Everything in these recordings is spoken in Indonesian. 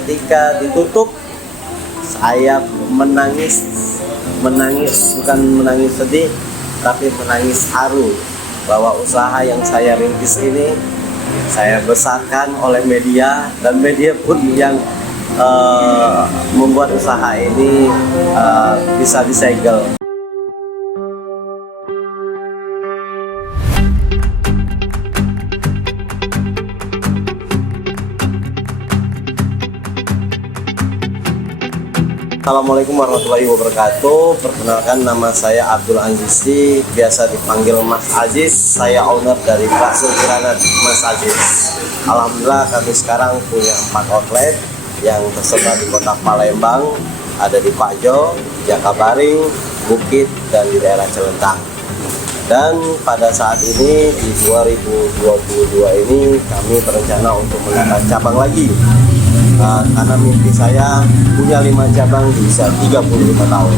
ketika ditutup saya menangis bukan menangis sedih tapi menangis haru bahwa usaha yang saya rintis ini saya besarkan oleh media, dan media pun yang membuat usaha ini bisa disegel. Assalamualaikum warahmatullahi wabarakatuh. Perkenalkan, nama saya Abdul Anzizi, biasa dipanggil Mas Aziz. Saya owner dari Bakso Granat Mas Aziz. Alhamdulillah kami sekarang punya 4 outlet yang tersebar di kota Palembang, ada di Pakjo, Jakabaring, Bukit, dan di daerah Celentang. Dan pada saat ini di 2022 ini kami berencana untuk menambah cabang lagi. Karena mimpi saya punya 5 cabang di usia 35 tahun.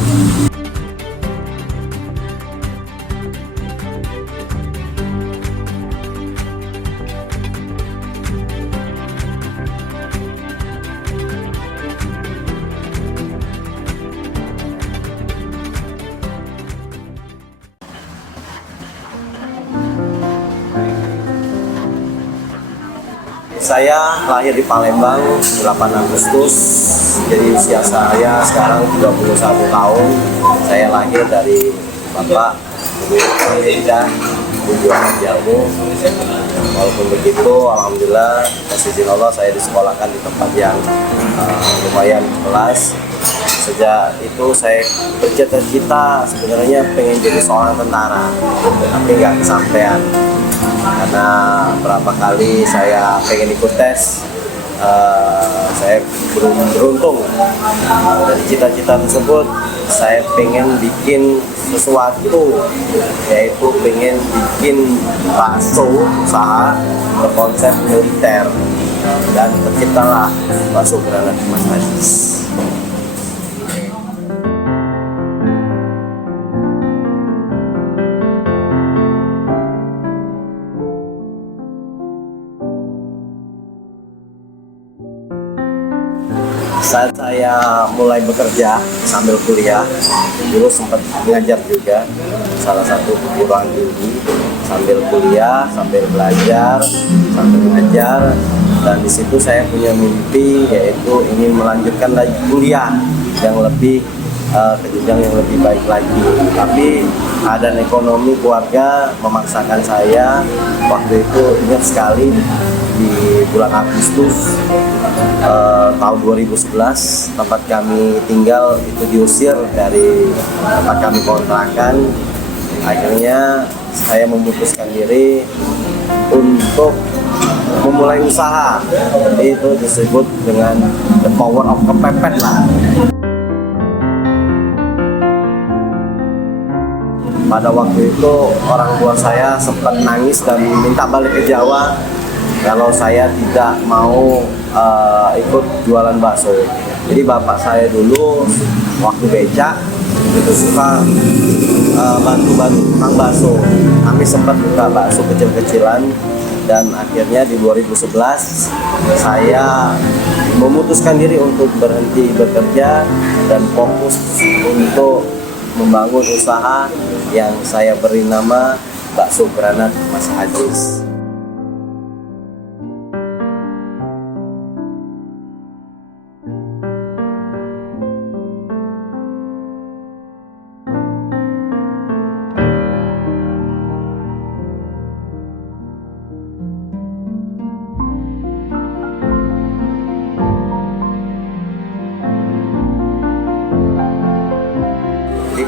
Saya lahir di Palembang 8 Agustus, jadi usia saya sekarang 31 tahun. Saya lahir dari Bapak Ibu Ida, tujuan ilmu. Walaupun begitu, alhamdulillah kasih izin Allah saya disekolahkan di tempat yang lumayan kelas. Sejak itu saya bercita-cita sebenarnya pengen jadi seorang tentara, tapi nggak kesampaian. Karena berapa kali saya pengen ikut tes, saya beruntung. Dari cita-cita tersebut saya pengen bikin sesuatu, yaitu pengen bikin bakso usaha berkonsep militer, dan terciptalah Bakso Granat Mas Aziz. Saat saya mulai bekerja sambil kuliah, dulu sempat mengajar juga salah satu perguruan tinggi, sambil kuliah, sambil belajar, sambil mengajar, dan di situ saya punya mimpi, yaitu ingin melanjutkan lagi kuliah yang lebih ke jenjang yang lebih baik lagi. Tapi keadaan ekonomi keluarga memaksakan saya. Waktu itu ingat sekali di bulan Agustus tahun 2011 tempat kami tinggal itu diusir dari tempat kami kontrakan. Akhirnya saya memutuskan diri untuk memulai usaha. Jadi itu disebut dengan the power of kepepet lah. Pada waktu itu orang tua saya sempat nangis dan minta balik ke Jawa kalau saya tidak mau ikut jualan bakso. Jadi bapak saya dulu waktu becak itu suka bantu-bantu tukang bakso. Kami sempat buka bakso kecil-kecilan, dan akhirnya di 2011 saya memutuskan diri untuk berhenti bekerja dan fokus untuk membangun usaha yang saya beri nama Bakso Granat Mas Aziz.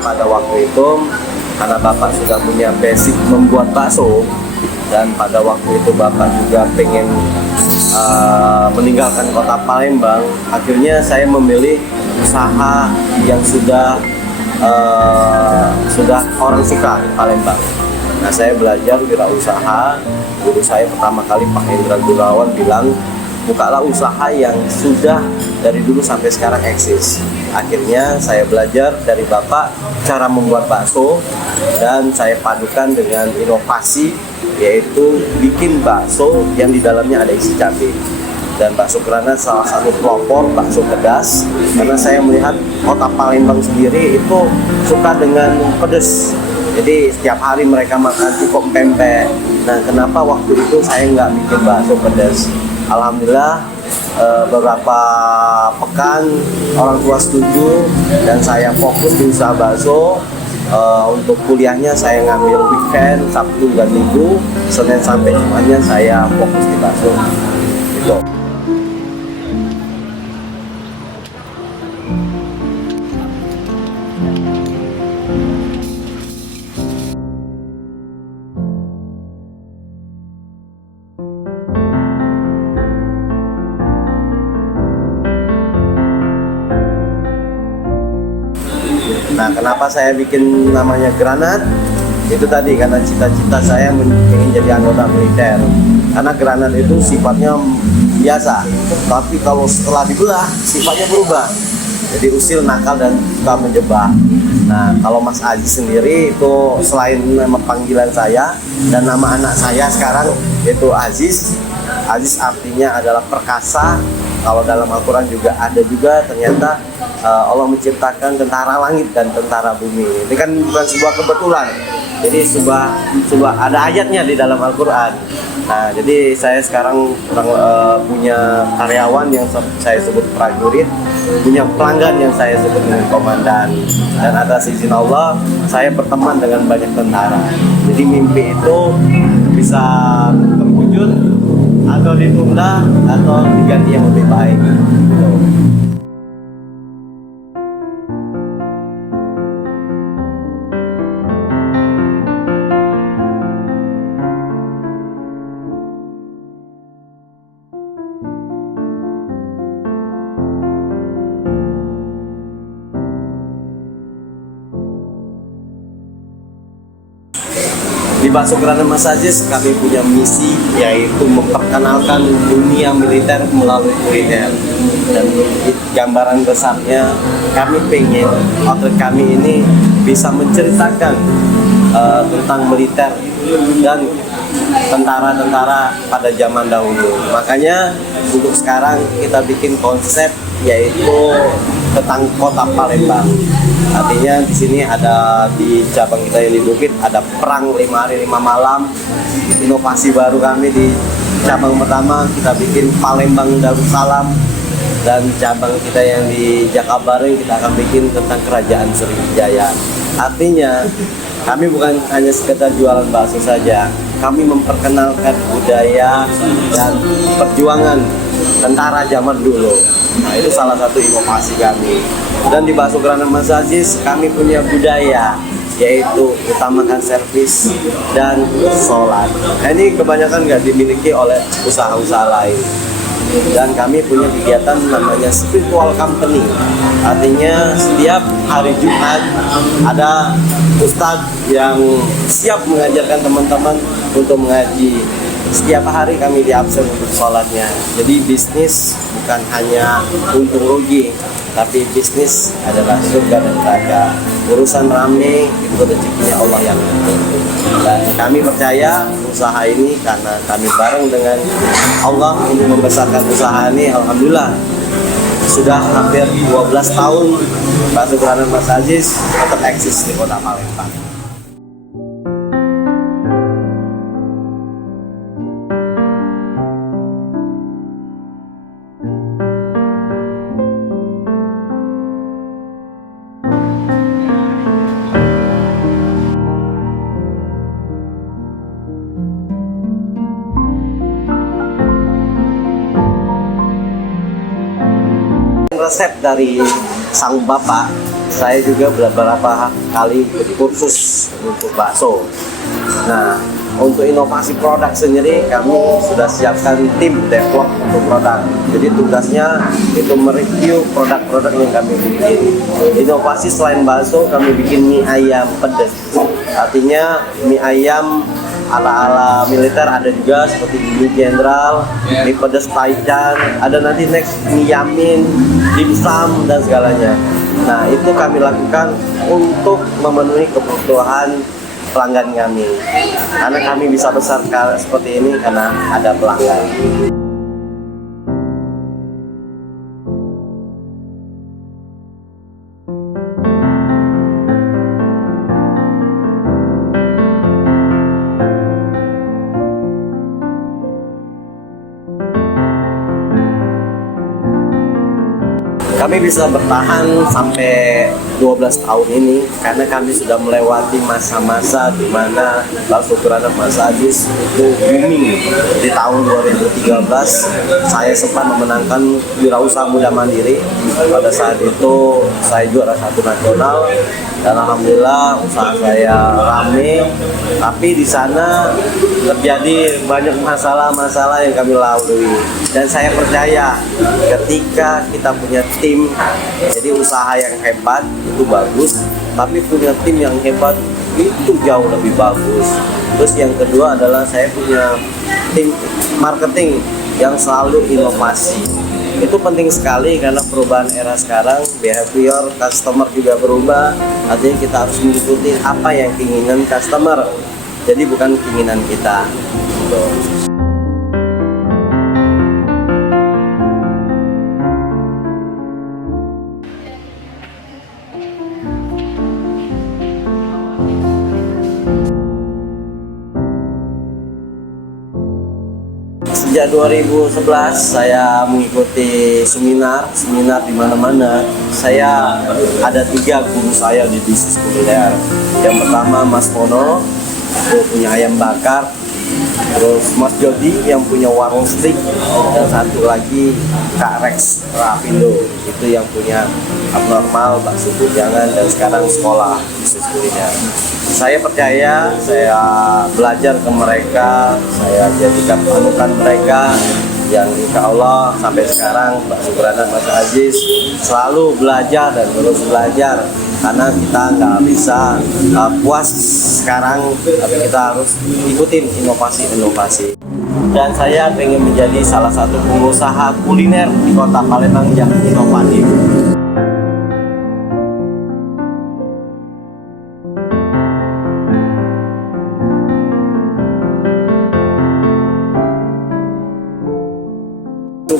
Pada waktu itu, karena bapak sudah punya basic membuat bakso, dan pada waktu itu bapak juga pengen meninggalkan kota Palembang, akhirnya saya memilih usaha yang sudah orang suka di Palembang. Nah, saya belajar wirausaha. Guru saya pertama kali Pak Hendra Gunawan bilang, bukalah usaha yang sudah dari dulu sampai sekarang eksis. Akhirnya saya belajar dari bapak cara membuat bakso, dan saya padukan dengan inovasi, yaitu bikin bakso yang di dalamnya ada isi cabai. dan bakso granat salah satu pelopor bakso pedas, karena saya melihat kota Palembang sendiri itu suka dengan pedas. Jadi setiap hari mereka makan cukup pempek. Nah, kenapa waktu itu saya nggak bikin bakso pedas? Alhamdulillah beberapa pekan orang tua setuju dan saya fokus di usaha bakso. Untuk kuliahnya saya ngambil weekend, Sabtu dan Minggu, Senin sampai Jumatnya saya fokus di bakso. Gitu. Nah, kenapa saya bikin namanya Granat? Itu tadi karena cita-cita saya ingin jadi anggota militer. Karena granat itu sifatnya biasa, tapi kalau setelah dibelah sifatnya berubah. Jadi usil, nakal, dan suka menjebak. Nah, kalau Mas Aziz sendiri itu selain nama panggilan saya dan nama anak saya sekarang itu Aziz. Aziz artinya adalah perkasa. Kalau dalam Al-Quran juga ada juga ternyata Allah menciptakan tentara langit dan tentara bumi. Ini kan bukan sebuah kebetulan. Jadi sebuah ada ayatnya di dalam Al-Quran. Nah, jadi saya sekarang punya karyawan yang saya sebut prajurit, punya pelanggan yang saya sebut dengan komandan. Dan atas izin Allah, saya berteman dengan banyak tentara. Jadi mimpi itu bisa terwujud atau ditunda atau diganti yang lebih baik. Gitu. Di Bakso Granat Mas Aziz kami punya misi yaitu memperkenalkan dunia militer melalui kuliner. Dan gambaran besarnya kami pengen outlet kami ini bisa menceritakan tentang militer dan tentara-tentara pada zaman dahulu. Makanya untuk sekarang kita bikin konsep yaitu tentang kota Palembang. Artinya di sini ada di cabang kita yang di Bukit ada perang 5 hari 5 malam. Inovasi baru kami di cabang pertama kita bikin Palembang Darussalam, dan cabang kita yang di Jakabaring kita akan bikin tentang Kerajaan Sriwijaya. Artinya kami bukan hanya sekedar jualan bakso saja, kami memperkenalkan budaya dan perjuangan tentara zaman dulu. Nah, itu salah satu inovasi kami. Dan di Bakso Granat Mas Aziz kami punya budaya yaitu utamakan servis dan sholat. Nah, ini kebanyakan nggak dimiliki oleh usaha-usaha lain. Dan kami punya kegiatan namanya spiritual company. Artinya setiap hari Jumat ada ustadz yang siap mengajarkan teman-teman untuk mengaji. Setiap hari kami di absen untuk sholatnya. Jadi bisnis bukan hanya untung rugi, tapi bisnis adalah surga dan neraka. Urusan rame itu rezekinya Allah yang ngatur. Dan kami percaya usaha ini karena kami bareng dengan Allah untuk membesarkan usaha ini. Alhamdulillah sudah hampir 12 tahun Bakso Granat Mas Aziz tetap eksis di kota Palembang. Resep dari sang bapak, saya juga beberapa kali kursus untuk bakso. Nah, untuk inovasi produk sendiri kami sudah siapkan tim develop untuk produk. Jadi tugasnya itu mereview produk-produk yang kami bikin. Inovasi selain bakso kami bikin mie ayam pedas. Artinya mie ayam ala-ala militer ada juga seperti mie jenderal, mie pedas taichan, ada nanti next mie yamin, dimsum dan segalanya. Nah, itu kami lakukan untuk memenuhi kebutuhan pelanggan kami. Karena kami bisa besar seperti ini karena ada pelanggan. kami bisa bertahan sampai 12 tahun ini karena kami sudah melewati masa-masa di mana bakso beranak Mas Aziz itu booming. Di tahun 2013 saya sempat memenangkan Wirausaha Muda Mandiri. Pada saat itu saya juara 1 nasional dan alhamdulillah usaha saya rame, tapi di sana terjadi banyak masalah-masalah yang kami lalui. Dan saya percaya ketika kita punya tim, jadi usaha yang hebat itu bagus, tapi punya tim yang hebat itu jauh lebih bagus. Terus yang kedua adalah saya punya tim marketing yang selalu inovasi. Itu penting sekali karena perubahan era sekarang, behavior customer juga berubah. Artinya kita harus mengikuti apa yang keinginan customer, jadi bukan keinginan kita. Gitu. Sejak 2011 saya mengikuti seminar di mana-mana. Saya ada 3 guru saya di bisnis kuliner. Yang pertama Mas Mono, itu punya ayam bakar. Terus Mas Jody yang punya warung steak, dan satu lagi Kak Rex Rapindo, itu yang punya abnormal, bakso bujangan, dan sekarang sekolah bisnis kuliner. Saya percaya, saya belajar ke mereka, saya jadikan panutan mereka, yang insya Allah sampai sekarang bakso beranak Mas Aziz selalu belajar dan terus belajar, karena kita nggak bisa puas sekarang, tapi kita harus ikutin inovasi-inovasi. Dan saya ingin menjadi salah satu pengusaha kuliner di Kota Palembang yang inovatif.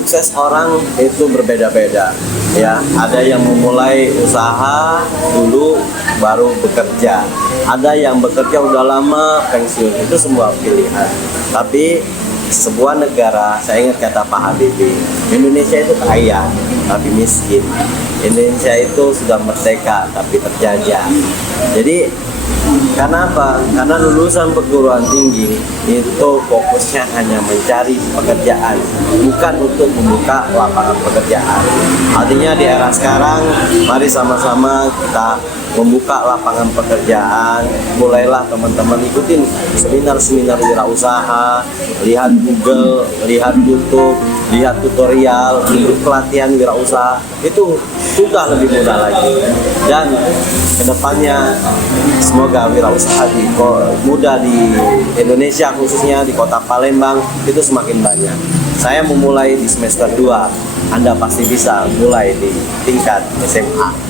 Sukses orang itu berbeda-beda, ya. Ada yang memulai usaha dulu baru bekerja, ada yang bekerja udah lama pensiun, itu semua pilihan. Tapi sebuah negara, saya ingat kata Pak Habibie, Indonesia itu kaya tapi miskin, Indonesia itu sudah merdeka tapi terjajah. Jadi karena apa? Karena lulusan perguruan tinggi itu fokusnya hanya mencari pekerjaan, bukan untuk membuka lapangan pekerjaan. Artinya di era sekarang, mari sama-sama kita membuka lapangan pekerjaan. Mulailah teman-teman ikutin seminar-seminar wirausaha, lihat Google, lihat YouTube, lihat tutorial, ikut pelatihan wirausaha. Itu sudah lebih mudah lagi. Dan kedepannya semoga wirausaha muda di Indonesia, khususnya di Kota Palembang, itu semakin banyak. Saya memulai di semester 2, Anda pasti bisa mulai di tingkat SMA.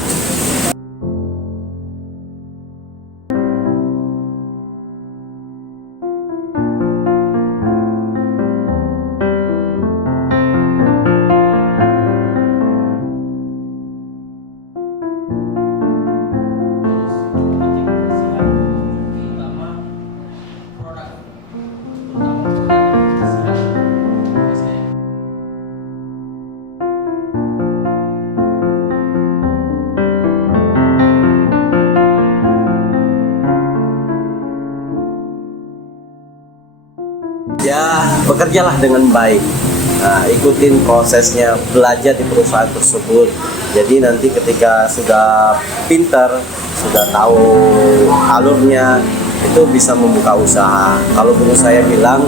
Ya, bekerjalah dengan baik. Nah, ikutin prosesnya, belajar di perusahaan tersebut. Jadi nanti ketika sudah pintar, sudah tahu alurnya, itu bisa membuka usaha. Kalau guru saya bilang,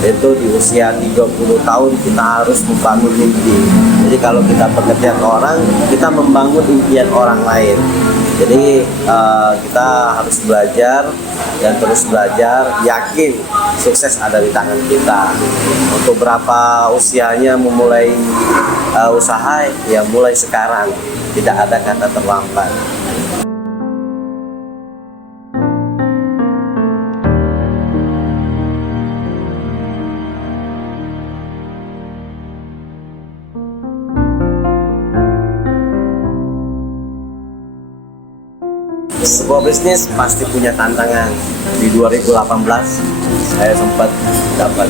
itu di usia 30 tahun kita harus membangun mimpi. Jadi kalau kita bekerja ke orang, kita membangun impian orang lain. Jadi kita harus belajar dan terus belajar, yakin sukses ada di tangan kita. Untuk berapa usianya memulai usaha, ya mulai sekarang, tidak ada kata terlambat. Sebuah bisnis pasti punya tantangan. Di 2018 saya sempat dapat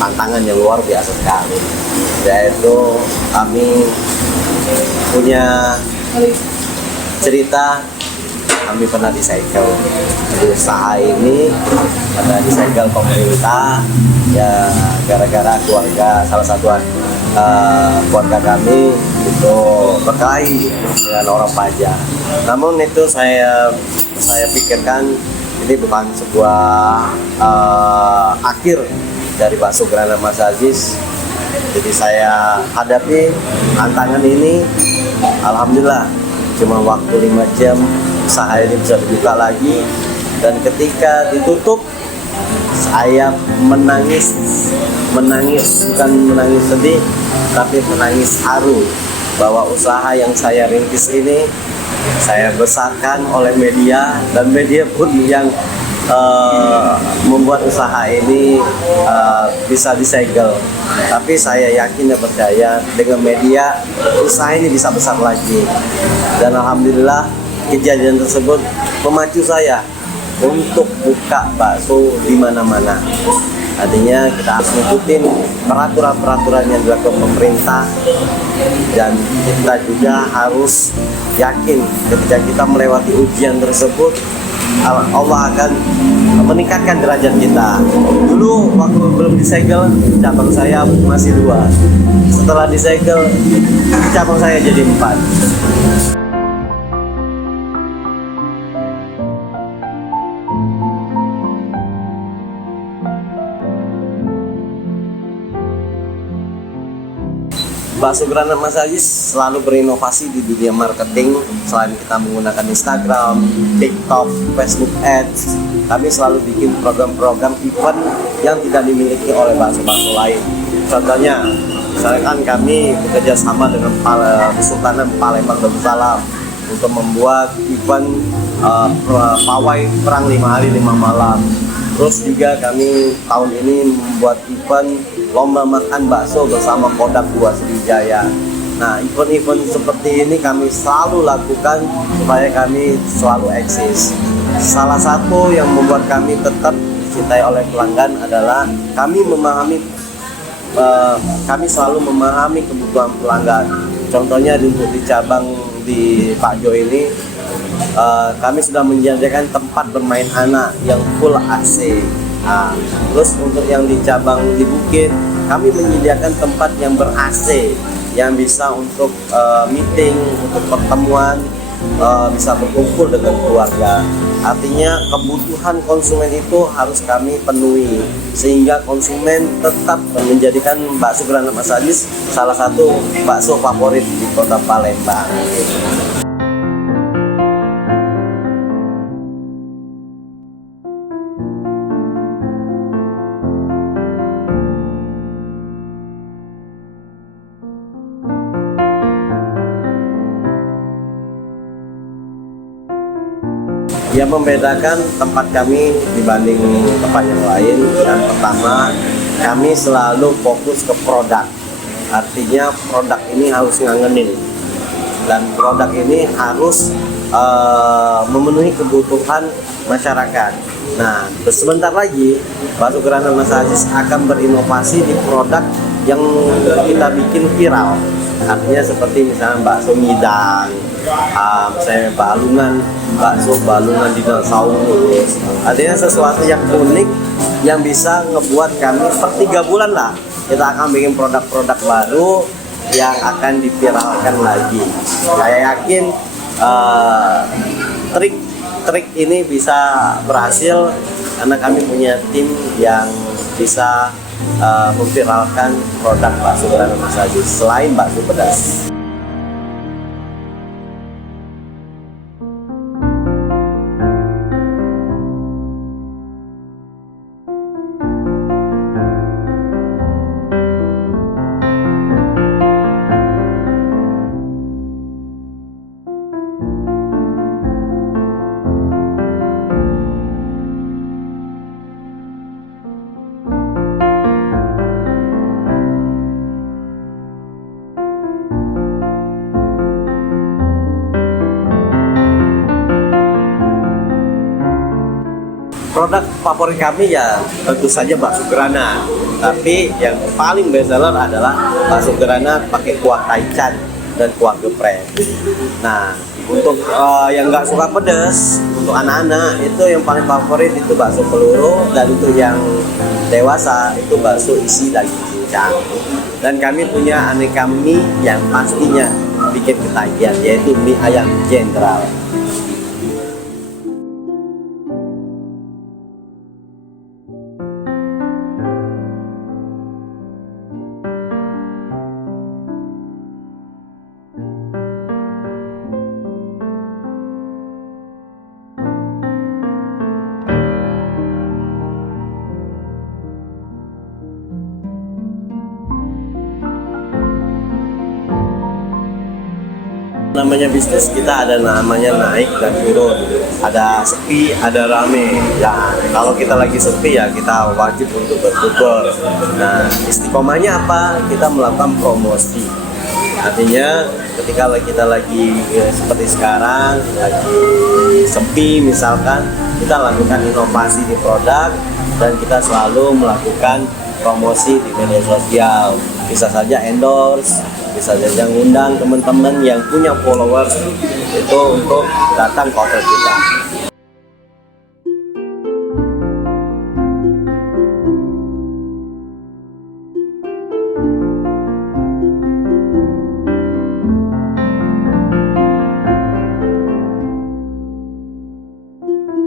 tantangan yang luar biasa sekali, yaitu kami punya cerita. Kami pernah disegel. Jadi usaha ini pernah disegel pemerintah ya, gara-gara salah satu keluarga kami itu berkelahi dengan orang pajak. Namun itu saya pikirkan ini bukan sebuah akhir dari Bakso Granat Mas Aziz. Jadi saya hadapi tantangan ini, alhamdulillah cuma waktu 5 jam usaha ini bisa dibuka lagi, dan ketika ditutup saya menangis bukan menangis sedih tapi menangis haru bahwa usaha yang saya rintis ini saya besarkan oleh media, dan media pun yang membuat usaha ini bisa disegel. Tapi saya yakin dan percaya dengan media usaha ini bisa besar lagi, dan alhamdulillah kejadian tersebut memacu saya untuk buka bakso di mana-mana. Artinya kita harus ngikutin peraturan-peraturan yang dilakukan pemerintah, dan kita juga harus yakin ketika kita melewati ujian tersebut Allah akan meningkatkan derajat kita. Dulu waktu belum disegel cabang saya masih 2, setelah disegel cabang saya jadi 4. Bakso Granat Mas Aziz selalu berinovasi di dunia marketing. Selain kita menggunakan Instagram, TikTok, Facebook Ads, kami selalu bikin program-program event yang tidak dimiliki oleh bakso-bakso lain. Contohnya, misalnya kan kami bekerja sama dengan Kesultanan Palembang Darussalam untuk membuat event pawai perang 5 hari 5 malam. Terus juga kami tahun ini membuat event lomba makan bakso bersama Kodak 2 Sriwijaya. Nah, event-event seperti ini kami selalu lakukan supaya kami selalu eksis. Salah satu yang membuat kami tetap dicintai oleh pelanggan adalah kami selalu memahami kebutuhan pelanggan. Contohnya untuk di cabang di Pak Jo ini, kami sudah menyediakan tempat bermain anak yang full AC. Nah, terus untuk yang di cabang di Bukit, kami menyediakan tempat yang ber-AC, yang bisa untuk meeting, untuk pertemuan, bisa berkumpul dengan keluarga. Artinya kebutuhan konsumen itu harus kami penuhi, sehingga konsumen tetap menjadikan Bakso Granat Mas Aziz salah satu bakso favorit di Kota Palembang. Yang membedakan tempat kami dibanding tempat yang lain, yang pertama, kami selalu fokus ke produk. Artinya produk ini harus ngangenin, dan produk ini harus memenuhi kebutuhan masyarakat. Nah, sebentar lagi Bakso Granat Mas Aziz akan berinovasi di produk yang kita bikin viral. Artinya seperti misalnya bakso ngidang, misalnya bakso balungan dinosaurus. Artinya sesuatu yang unik yang bisa ngebuat kami per 3 bulan lah kita akan bikin produk-produk baru yang akan diviralkan lagi. Saya yakin trik ini bisa berhasil karena kami punya tim yang bisa memviralkan produk Bakso Granat Mas Aziz selain bakso pedas. Produk favorit kami ya tentu saja bakso granat, tapi yang paling best seller adalah bakso granat pakai kuah taichan. dan kuah geprek. Nah, untuk yang nggak suka pedas, untuk anak-anak itu yang paling favorit itu bakso peluru, dan untuk yang dewasa itu bakso isi daging cincang. Dan kami punya aneka mie yang pastinya bikin ketagihan, yaitu mie ayam jenderal. Namanya bisnis, kita ada namanya naik dan turun, ada sepi, ada rame. Ya, kalau kita lagi sepi ya kita wajib untuk bersyukur. Nah, istiqomahnya apa? Kita melakukan promosi. Artinya ketika kita lagi seperti sekarang lagi sepi misalkan, kita lakukan inovasi di produk dan kita selalu melakukan promosi di media sosial. Bisa saja endorse, bisa saja ngundang teman-teman yang punya followers itu untuk datang ke hotel kita.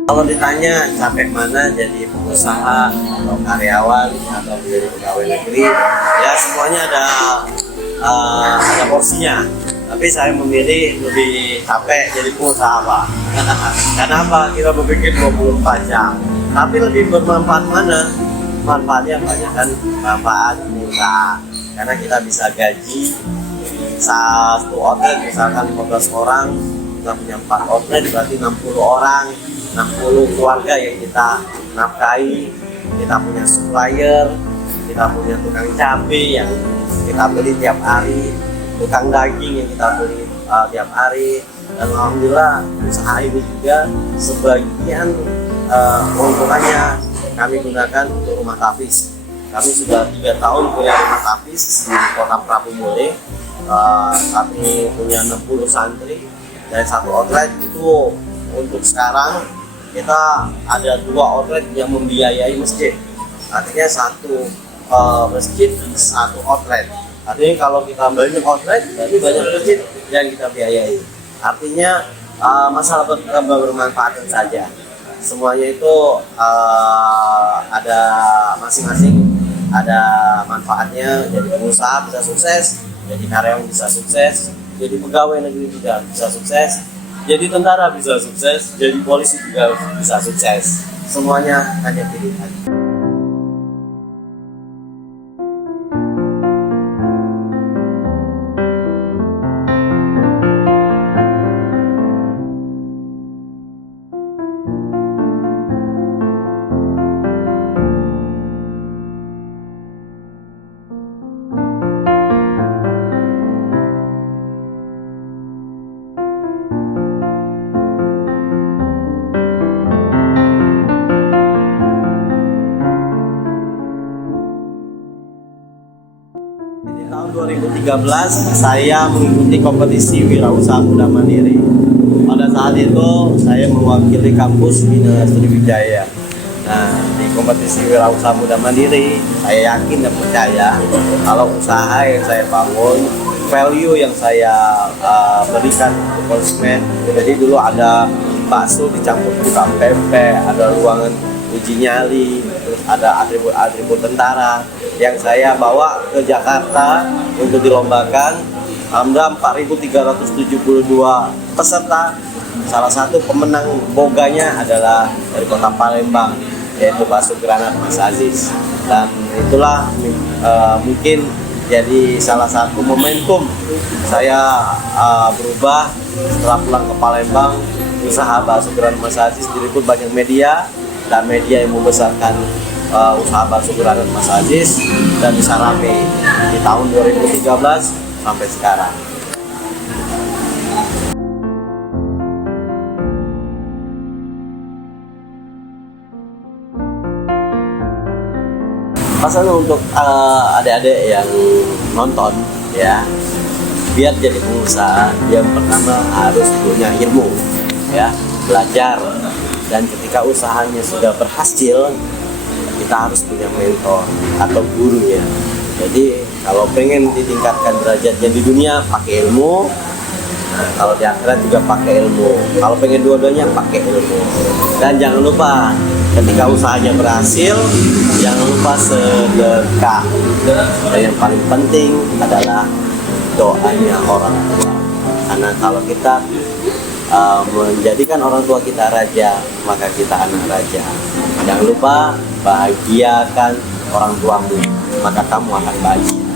Kalau ditanya capek mana jadi pengusaha atau karyawan atau menjadi pegawai negeri, ya semuanya ada porsinya. Tapi saya memilih lebih capek jadi pengusaha, Pak. Kenapa? Kita berpikir 24 jam. Tapi lebih bermanfaat mana? Manfaatnya banyak kan, manfaat pengusaha. Karena kita bisa gaji satu outlet misalkan 15 orang, kita punya 4 outlet berarti 60 orang. 60 keluarga yang kita nafkahi, kita punya supplier, kita punya tukang cabai yang kita beli tiap hari, tukang daging yang kita beli tiap hari, dan alhamdulillah usaha ini juga sebagian keuntungannya kami gunakan untuk rumah tapis. Kami sudah 3 tahun punya rumah tapis di Kota Prabu Mule. Kami punya 60 santri dan 1 outlet itu untuk sekarang kita ada 2 outlet yang membiayai masjid. Artinya 1 masjid 1 outlet. Artinya kalau kita banyak outlet berarti banyak masjid yang kita biayai. Artinya masalah bermanfaatan saja. Semuanya itu ada masing-masing ada manfaatnya. Jadi pengusaha bisa sukses, jadi karyawan bisa sukses, jadi pegawai negeri juga bisa sukses, jadi tentara bisa sukses, jadi polisi juga bisa sukses. Semuanya hanya pilihan. Tahun 2013 saya mengikuti kompetisi Wirausaha Muda Mandiri. Pada saat itu saya mewakili kampus Bina Sriwijaya. Nah, di kompetisi Wirausaha Muda Mandiri saya yakin dan percaya kalau usaha yang saya bangun, value yang saya berikan untuk konsumen. Jadi dulu ada bakso dicampur buka pempek, ada ruangan uji nyali, terus ada atribut-atribut tentara yang saya bawa ke Jakarta untuk dilombakan. Alhamdulillah 4.372 peserta. Salah satu pemenang boganya adalah dari Kota Palembang, yaitu bakso granat Mas Aziz. Dan itulah mungkin jadi salah satu momentum saya berubah setelah pulang ke Palembang. Usaha bakso granat Mas Aziz diliput banyak media, dan media yang membesarkan usaha bakso granat Mas Aziz, dan bisa rame di tahun 2013 sampai sekarang. Pesan untuk adik-adik yang nonton ya, biar jadi pengusaha, yang pertama harus punya ilmu, ya, belajar. Dan ketika usahanya sudah berhasil, kita harus punya mentor atau gurunya. Jadi kalau pengen ditingkatkan derajatnya di dunia, pakai ilmu. Kalau di akhirat juga pakai ilmu. Kalau pengen dua-duanya, pakai ilmu. Dan jangan lupa, ketika usahanya berhasil, jangan lupa sedekah. Dan yang paling penting adalah doanya orang tua. Karena kalau kita menjadikan orang tua kita raja, maka kita anak raja. Jangan lupa bahagiakan orang tuamu, maka kamu akan bahagia.